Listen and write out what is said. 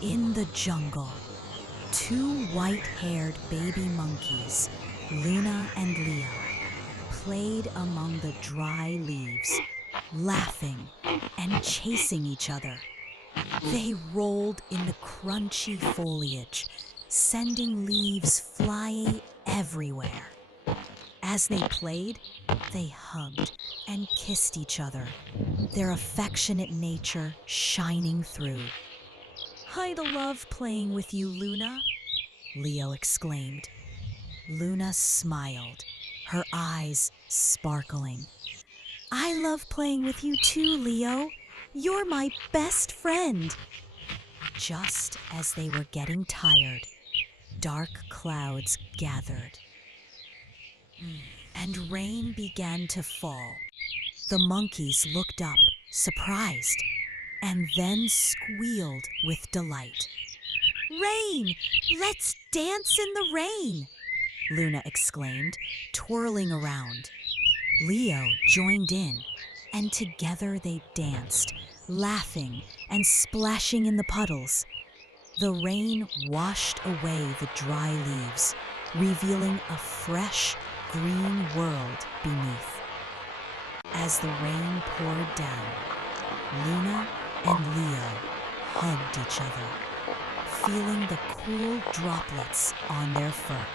In the jungle, two white-haired baby monkeys, Luna and Leo, played among the dry leaves, laughing and chasing each other. They rolled in the crunchy foliage, sending leaves flying everywhere. As they played, they hugged and kissed each other, their affectionate nature shining through. "I'd love playing with you, Luna," Leo exclaimed. Luna smiled, her eyes sparkling. "I love playing with you too, Leo. You're my best friend." Just as they were getting tired, dark clouds gathered, and rain began to fall. The monkeys looked up, surprised, and then squealed with delight. "Rain! Let's dance in the rain!" Luna exclaimed, twirling around. Leo joined in, and together they danced, laughing and splashing in the puddles. The rain washed away the dry leaves, revealing a fresh, green world beneath. As the rain poured down, Luna and Leo hugged each other, feeling the cool droplets on their fur.